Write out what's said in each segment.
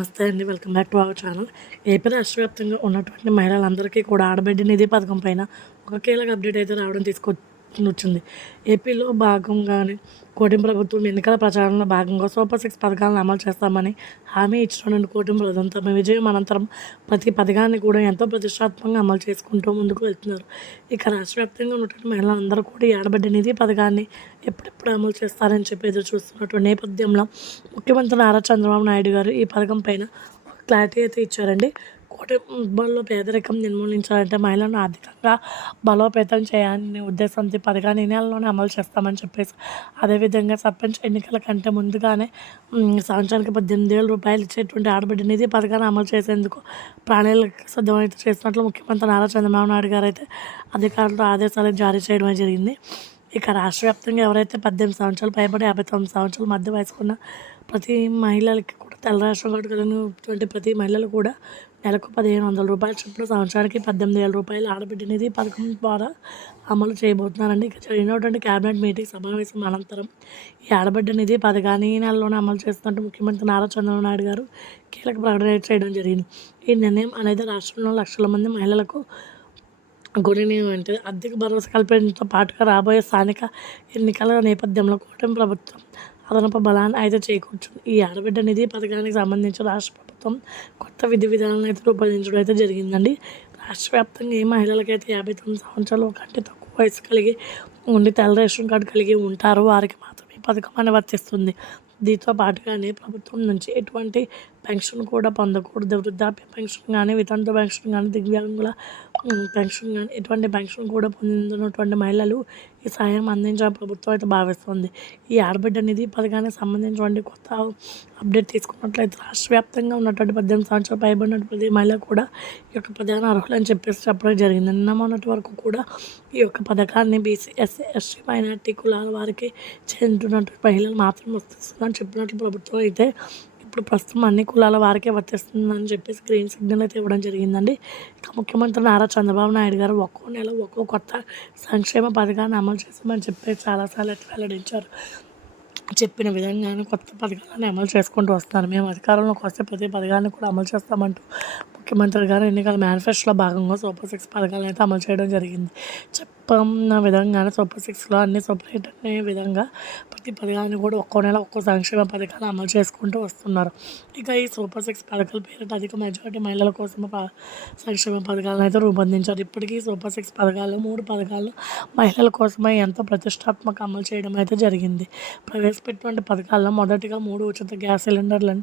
నమస్తే అండి. Welcome back to our channel AP రాష్ట్ర వ్యాప్తంగా ఉన్నటువంటి మహిళలందరికీ కూడా ఆడబిడ్డ నిధి పథకం పైన ఒక కీలక అప్డేట్ అయితే రావడం తీసుకొచ్చి వచ్చింది ఏపీలో భాగంగానే కూటమి ప్రభుత్వం ఎన్నికల ప్రచారంలో భాగంగా సూపర్ సిక్స్ పథకాలను అమలు చేస్తామని హామీ ఇచ్చినటువంటి కూటమి ప్రజంతా తమ విజయం అనంతరం ప్రతి పథకాన్ని కూడా ఎంతో ప్రతిష్టాత్మకంగా అమలు చేసుకుంటూ ముందుకు వెళ్తున్నారు. ఇక రాష్ట్ర వ్యాప్తంగా ఉన్నటువంటి మహిళలందరూ కూడా ఏడబడ్డ నిధి పథకాన్ని ఎప్పుడెప్పుడు అమలు చేస్తారని చెప్పి ఎదురు చూస్తున్నటువంటి నేపథ్యంలో ముఖ్యమంత్రి నారా చంద్రబాబు నాయుడు గారు ఈ పథకం పైన ఒక క్లారిటీ అయితే ఇచ్చారండి. కుటుంబంలో పేదరికం నిర్మూలించాలంటే మహిళలను ఆర్థికంగా బలోపేతం చేయాలనే ఉద్దేశంతో ఈ పథకాన్ని నెలలోనే అమలు చేస్తామని చెప్పేసి అదేవిధంగా సర్పంచ్ ఎన్నికల కంటే ముందుగానే సంవత్సరానికి పద్దెనిమిది వేల రూపాయలు ఇచ్చేటువంటి ఆడబిడ్డ నిధి పథకాన్ని అమలు చేసేందుకు ప్రణాళిక సిద్ధమైతే చేసినట్లు ముఖ్యమంత్రి నారా చంద్రబాబు నాయుడు గారు అయితే అధికారులతో ఆదేశాలు జారీ చేయడం జరిగింది. ఇక రాష్ట్ర వ్యాప్తంగా ఎవరైతే పద్దెనిమిది సంవత్సరాలు పైబడి యాభై తొమ్మిది సంవత్సరాల మధ్య వయసుకున్న ప్రతి మహిళలకి కూడా తెల్ల రేషన్ కార్డు కలిగినటువంటి ప్రతి మహిళలు కూడా నెలకు పదిహేను వందల రూపాయల చొప్పున సంవత్సరానికి పద్దెనిమిది వేల రూపాయలు ఆడబిడ్డ నిధి పథకం ద్వారా అమలు చేయబోతున్నారండి. ఇక జరిగినటువంటి క్యాబినెట్ మీటింగ్ సమావేశం అనంతరం ఈ ఆడబిడ్డ నిధి పథకాన్ని ఈ నెలలోనే అమలు చేస్తున్నట్టు ముఖ్యమంత్రి నారా చంద్రబాబు నాయుడు గారు కీలక ప్రకటన చేయడం జరిగింది. ఈ నిర్ణయం అనేది రాష్ట్రంలో లక్షల మంది మహిళలకు గురిని అంటే ఆర్థిక భరోసా కల్పించడంతో పాటుగా రాబోయే స్థానిక ఎన్నికల నేపథ్యంలో కూటమి ప్రభుత్వం అదనపు బలాన్ని అయితే చేకూర్చుంది. ఈ ఆడబిడ్డ నిధి పథకానికి సంబంధించి రాష్ట్ర ప్రభుత్వం కొత్త విధి విధానాలను అయితే రూపొందించడం అయితే జరిగిందండి. రాష్ట్ర వ్యాప్తంగా ఏ మహిళలకైతే యాభై తొమ్మిది సంవత్సరాలు కంటే తక్కువ వయసు కలిగి ఉండి తెల్ల రేషన్ కార్డు కలిగి ఉంటారో వారికి మాత్రమే ఈ పథకం అని వర్తిస్తుంది దీంతో పాటుగానే ప్రభుత్వం నుంచి ఎటువంటి పెన్షన్ కూడా పొందకూడదు. వృద్ధాప్య పెన్షన్ కానీ వితంతు పెన్షన్ కానీ దివ్యాంగుల పెన్షన్ కానీ ఎటువంటి పెన్షన్ కూడా పొందినటువంటి మహిళలు ఈ సాయం అందించాలని ప్రభుత్వం అయితే భావిస్తుంది. ఈ ఆడబిడ్డ నిధి పథకానికి సంబంధించినటువంటి కొత్త అప్డేట్ తీసుకున్నట్లయితే రాష్ట్ర వ్యాప్తంగా ఉన్నటువంటి పద్దెనిమిది సంవత్సరాలు పైబడిన ప్రతి మహిళ కూడా ఈ యొక్క పథకాన్ని అర్హులు అని చెప్పేసి చెప్పడం జరిగింది. నిన్న మొన్నటి వరకు కూడా ఈ యొక్క పథకాన్ని బీసీ ఎస్సీ ఎస్టీ మైనార్టీ కులాల వారికి చెందినటువంటి మహిళలు మాత్రం వస్తుందని చెప్పినట్లు ప్రభుత్వం అయితే ఇప్పుడు ప్రస్తుతం అన్ని కులాల వారికే వర్తిస్తుందని చెప్పేసి గ్రీన్ సిగ్నల్ అయితే ఇవ్వడం జరిగిందండి. ఇక ముఖ్యమంత్రి నారా చంద్రబాబు నాయుడు గారు ఒక్కో నెల ఒక్కో కొత్త సంక్షేమ పథకాన్ని అమలు చేస్తామని చెప్పేసి చాలాసార్లు అయితే వెల్లడించారు. చెప్పిన విధంగానే కొత్త పథకాలను అమలు చేసుకుంటూ వస్తున్నారు. మేము అధికారంలోకి వస్తే ప్రతి పథకాన్ని కూడా అమలు చేస్తామంటూ ముఖ్యమంత్రి గారు ఎన్నికల మేనిఫెస్టోలో భాగంగా సూపర్ సిక్స్ పథకాలను అయితే అమలు చేయడం జరిగింది. చెప్పిన విధంగానే సూపర్ సిక్స్లో అన్ని సూపర్ హిట్ అనే విధంగా ప్రతి పథకాన్ని కూడా ఒక్కో నెల ఒక్కో సంక్షేమ పథకాలు అమలు చేసుకుంటూ వస్తున్నారు. ఇక ఈ సూపర్ సిక్స్ పథకాల పేరిట అధిక మెజారిటీ మహిళల కోసం ప- సంక్షేమ పథకాలను అయితే రూపొందించారు. ఇప్పటికీ సూపర్ సిక్స్ పథకాలు మూడు పథకాలు మహిళల కోసమే ఎంతో ప్రతిష్టాత్మక అమలు చేయడం అయితే జరిగింది. ప్రవేశపెట్టినటువంటి పథకాల్లో మొదటిగా మూడు ఉచిత గ్యాస్ సిలిండర్లను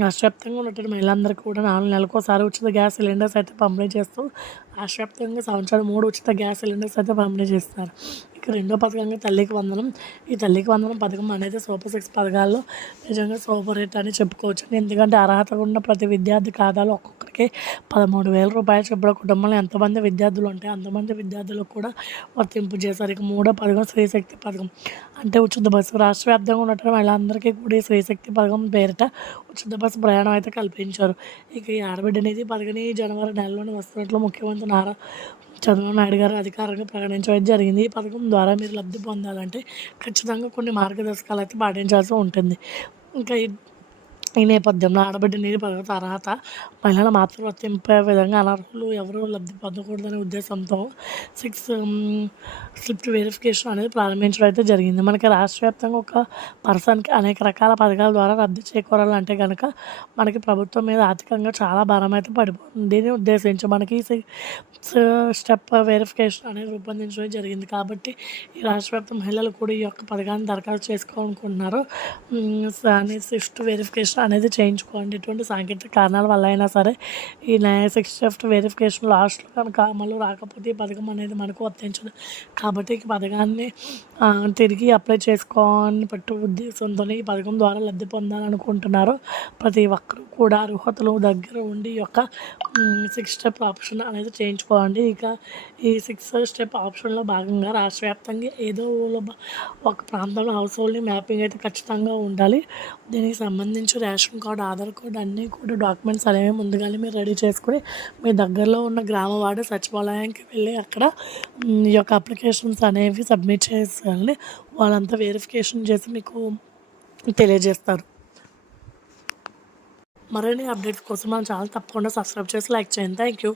రాష్ట్ర ఉన్నటువంటి మహిళలందరికీ కూడా నాలుగు నెలలకోసారి ఉచిత గ్యాస్ సిలిండర్స్ అయితే పంపిణీ చేస్తూ రాష్ట్రవ్యాప్తంగా సంవత్సరాలు మూడు ఉచిత గ్యాస్ సిలిండర్స్ అయితే పంపిణీ చేస్తారు ఇక రెండో పథకంగా తల్లికి వందనం. ఈ తల్లికి వందనం పథకం అనేది సూపర్ సిక్స్ పథకాల్లో నిజంగా సూపర్ హిట్ అని చెప్పుకోవచ్చు. ఎందుకంటే అర్హత ఉన్న ప్రతి విద్యార్థి ఖాతాలో ఒక్కొక్క ఒక్కొక్కరికి పదమూడు వేల రూపాయలు చొప్పున కుటుంబంలో ఎంతమంది విద్యార్థులు ఉంటే అంతమంది విద్యార్థులకు కూడా వర్తింపు చేశారు. ఇక మూడో పథకం స్త్రీశక్తి పథకం. అంటే ఉచిత బస్సు. రాష్ట్ర వ్యాప్తంగా ఉండటం వాళ్ళందరికీ కూడా ఈ స్త్రీశక్తి పథకం పేరిట ఉచిత బస్సు ప్రయాణం అయితే కల్పించారు. ఇక ఈ ఆడబిడ్డ అనేది పథకం జనవరి నెలలోనే వస్తున్నట్లు ముఖ్యమంత్రి నారా చంద్రబాబు నాయుడు గారు అధికారంగా ప్రకటించడం జరిగింది. ఈ పథకం ద్వారా మీరు లబ్ధి పొందాలంటే ఖచ్చితంగా కొన్ని మార్గదర్శకాలు అయితే పాటించాల్సి ఉంటుంది. ఇంకా ఈ నేపథ్యంలో ఆడబిడ్డ నీరు పథకం అర్హత మహిళల మాతృవర్తింపే వర్తింపే విధంగా అనర్హులు ఎవరు లబ్ధి పొందకూడదనే ఉద్దేశంతో సిక్స్ స్లిప్ వెరిఫికేషన్ అనేది ప్రారంభించడం అయితే జరిగింది. మనకి రాష్ట్ర వ్యాప్తంగా ఒక పర్సన్కి అనేక రకాల పథకాల ద్వారా రద్దు చేకూరాలంటే కనుక మనకి ప్రభుత్వం మీద ఆర్థికంగా చాలా భారం అయితే పడిపోతుంది. దీన్ని ఉద్దేశించి మనకి స్టెప్ వెరిఫికేషన్ అనేది రూపొందించడం జరిగింది. కాబట్టి ఈ రాష్ట్ర వ్యాప్త మహిళలు కూడా ఈ యొక్క పథకాన్ని దరఖాస్తు చేసుకోవాలనుకుంటున్నారు. అని స్విఫ్ట్ వెరిఫికేషన్ అనేది చేయించుకోండి. ఎటువంటి సాంకేతిక కారణాల వల్ల అయినా సరే ఈ సిక్స్ షిఫ్ట్ వెరిఫికేషన్ లాస్ట్లో కనుక అమలు రాకపోతే ఈ పథకం అనేది మనకు వర్తించదు. కాబట్టి ఈ పథకాన్ని తిరిగి అప్లై చేసుకోవాలని పట్టు ఉద్దేశంతో ఈ పథకం ద్వారా లబ్ధి పొందాలనుకుంటున్నారు. ప్రతి ఒక్కరూ కూడా అర్హతలు దగ్గర ఉండి ఈ యొక్క సిక్స్ స్టెప్ ఆప్షన్ అనేది చేయించుకోండి. ఇక ఈ సిక్స్ స్టెప్ ఆప్షన్లో భాగంగా రాష్ట్ర వ్యాప్తంగా ఏదో ఒక- ప్రాంతంలో హౌస్ హోల్డ్ని మ్యాపింగ్ అయితే ఖచ్చితంగా ఉండాలి. దీనికి సంబంధించి రేషన్ కార్డ్ ఆధార్ కార్డ్ అన్నీ కూడా డాక్యుమెంట్స్ అనేవి ముందుగానే మీరు రెడీ చేసుకుని మీ దగ్గరలో ఉన్న గ్రామవాడ సచివాలయానికి వెళ్ళి అక్కడ మీ ఈ యొక్క అప్లికేషన్స్ అనేవి సబ్మిట్ చేసేయాలి వాళ్ళంతా వెరిఫికేషన్ చేసి మీకు తెలియజేస్తారు. మరిన్ని అప్డేట్స్ కోసం మనం ఛానల్ తప్పకుండా సబ్స్క్రైబ్ చేసి లైక్ చేయండి. Thank you